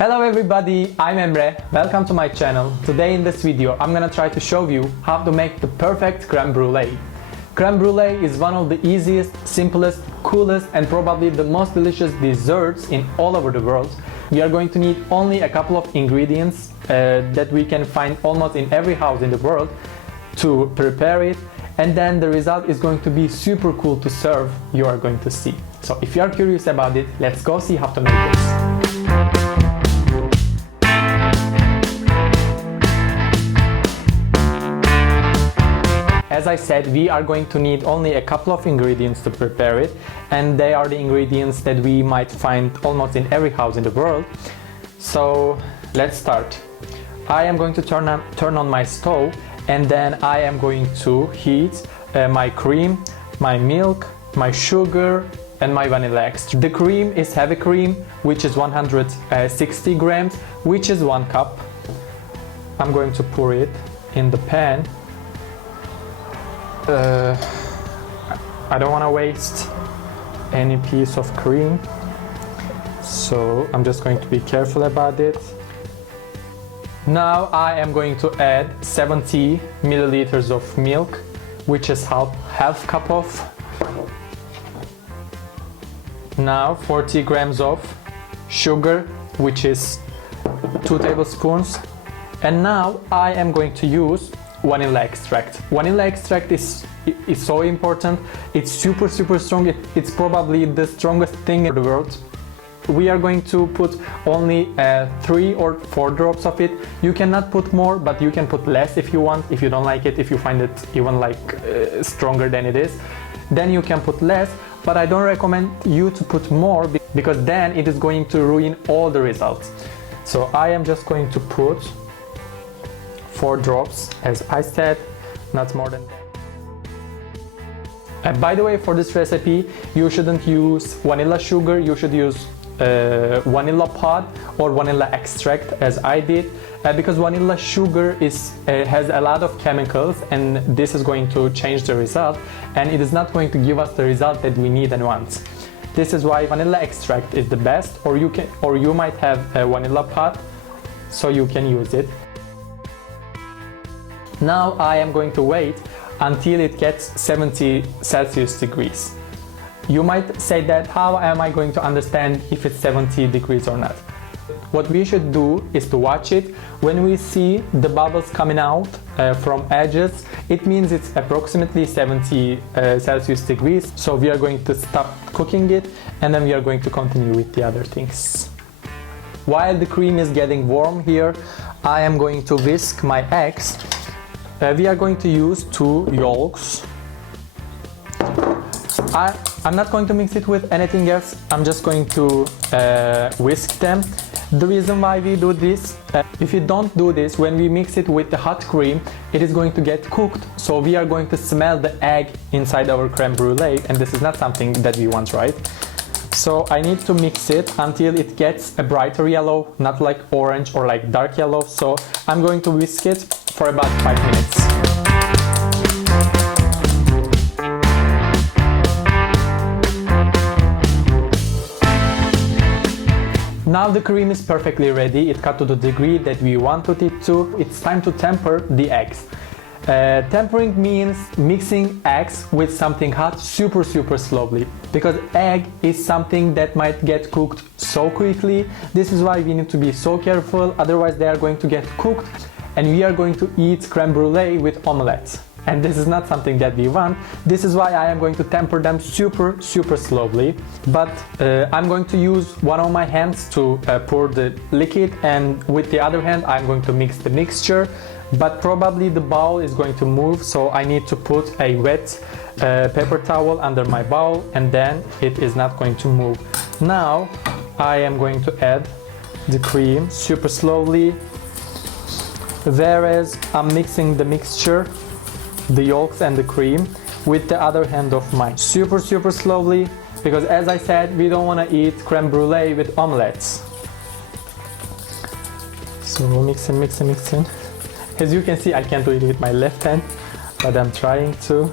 Hello everybody, I'm Emre. Welcome to my channel. Today in this video I'm gonna try to show you how to make the perfect creme brulee. Creme brulee is one of the easiest, simplest, coolest and probably the most delicious desserts in all over the world. We are going to need only a couple of ingredients that we can find almost in every house in the world to prepare it, and then the result is going to be super cool to serve. You are going to see. So if you are curious about it, let's go see how to make this. As I said, we are going to need only a couple of ingredients to prepare it, and they are the ingredients that we might find almost in every house in the world. So let's start. I am going to turn on my stove, and then I am going to heat my cream, my milk, my sugar and my vanilla extract. The cream is heavy cream, which is 160 grams, which is 1 cup. I'm going to pour it in the pan. I don't want to waste any piece of cream, so I'm just going to be careful about it. Now I am going to add 70 milliliters of milk, which is half cup of. Now 40 grams of sugar, which is 2 tablespoons. And now I am going to use vanilla extract. Vanilla extract is so important. It's super strong. It's probably the strongest thing in the world. We are going to put only 3 or 4 drops of it. You cannot put more, but you can put less if you want. If you don't like it, if you find it even stronger than it is, then you can put less. But I don't recommend you to put more because then it is going to ruin all the results. So I am just going to put 4 drops, as I said, not more than that. By the way, for this recipe, you shouldn't use vanilla sugar, you should use vanilla pod or vanilla extract, as I did, because vanilla sugar has a lot of chemicals, and this is going to change the result, and it is not going to give us the result that we need and want. This is why vanilla extract is the best, or you might have a vanilla pod, so you can use it. Now I am going to wait until it gets 70 Celsius degrees. You might say that how am I going to understand if it's 70 degrees or not? What we should do is to watch it. When we see the bubbles coming out from edges, it means it's approximately 70 Celsius degrees. So we are going to stop cooking it, and then we are going to continue with the other things. While the cream is getting warm here, I am going to whisk my eggs. We are going to use 2 yolks. I'm not going to mix it with anything else. I'm just going to whisk them. The reason why we do this, if you don't do this, when we mix it with the hot cream, it is going to get cooked. So we are going to smell the egg inside our creme brulee, and this is not something that we want, right? So I need to mix it until it gets a brighter yellow, not like orange or like dark yellow. So I'm going to whisk it for about 5 minutes. Now the cream is perfectly ready. It got to the degree that we wanted it to. It's time to temper the eggs. Tempering means mixing eggs with something hot super slowly, because egg is something that might get cooked so quickly. This is why we need to be so careful, otherwise they are going to get cooked and we are going to eat creme brulee with omelette, and this is not something that we want. This is why I am going to temper them super slowly, but I'm going to use one of my hands to pour the liquid, and with the other hand I'm going to mix the mixture. But probably the bowl is going to move, so I need to put a wet paper towel under my bowl, and then it is not going to move. Now I am going to add the cream super slowly, whereas I'm mixing the mixture, the yolks and the cream, with the other hand of mine super slowly, because as I said, we don't want to eat creme brulee with omelettes. So mixing. As you can see, I can't do it with my left hand, but I'm trying to.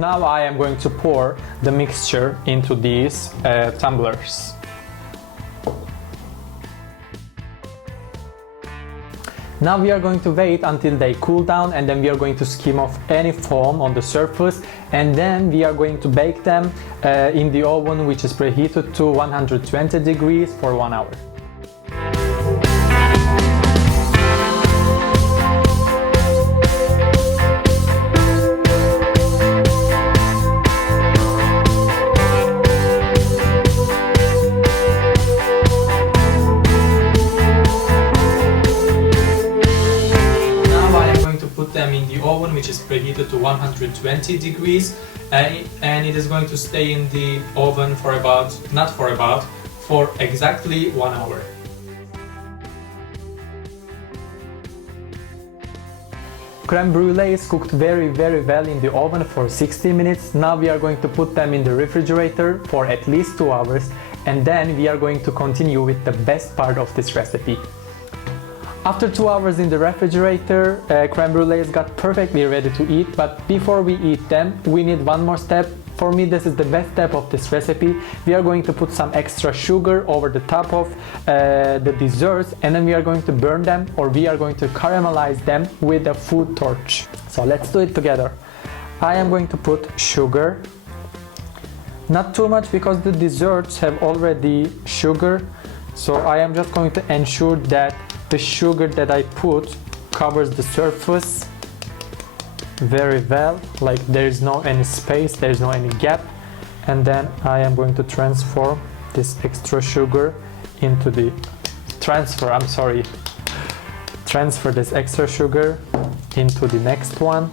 Now I am going to pour the mixture into these tumblers. Now we are going to wait until they cool down, and then we are going to skim off any foam on the surface, and then we are going to bake them in the oven, which is preheated to 120 degrees for 1 hour. Them in the oven, which is preheated to 120 degrees, and it is going to stay in the oven for exactly 1 hour. Crème brûlée is cooked very well in the oven for 60 minutes. Now we are going to put them in the refrigerator for at least 2 hours, and then we are going to continue with the best part of this recipe. After 2 hours in the refrigerator, crème brûlées got perfectly ready to eat, but before we eat them, we need one more step. For me, this is the best step of this recipe. We are going to put some extra sugar over the top of the desserts, and then we are going to burn them, or we are going to caramelize them with a food torch. So let's do it together. I am going to put sugar. Not too much because the desserts have already sugar, so I am just going to ensure that the sugar that I put covers the surface very well, like there is no any space, there is no any gap. And then I am going to transfer this extra sugar into the transfer this extra sugar into the next one,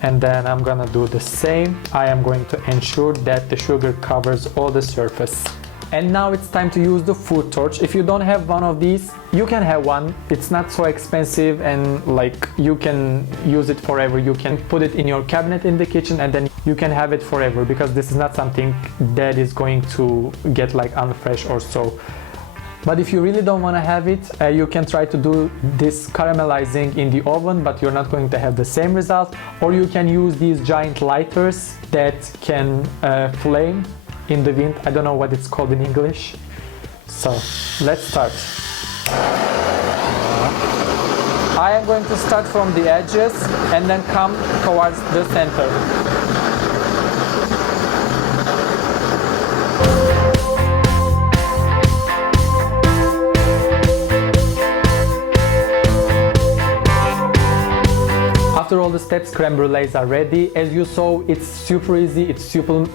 and then I'm gonna do the same. I am going to ensure that the sugar covers all the surface. And now it's time to use the food torch. If you don't have one of these, you can have one. It's not so expensive, and like you can use it forever. You can put it in your cabinet in the kitchen, and then you can have it forever, because this is not something that is going to get like unfresh or so. But if you really don't want to have it, you can try to do this caramelizing in the oven, but you're not going to have the same result. Or you can use these giant lighters that can flame in the wind. I don't know what it's called in English. So let's start. I am going to start from the edges and then come towards the center. After all the steps, crème brûlées are ready. As you saw, it's super easy, it's super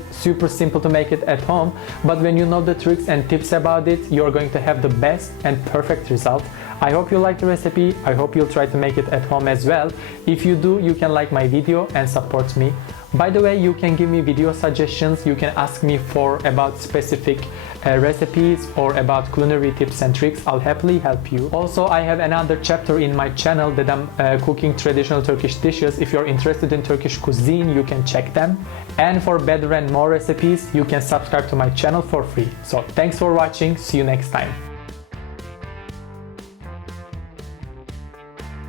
simple to make it at home, but when you know the tricks and tips about it, you're going to have the best and perfect result. I hope you like the recipe. I hope you'll try to make it at home as well. If you do, you can like my video and support me. By the way, you can give me video suggestions. You can ask me about specific recipes or about culinary tips and tricks. I'll happily help you. Also, I have another chapter in my channel that I'm cooking traditional Turkish dishes. If you're interested in Turkish cuisine, you can check them. And for better and more recipes, you can subscribe to my channel for free. So thanks for watching. See you next time.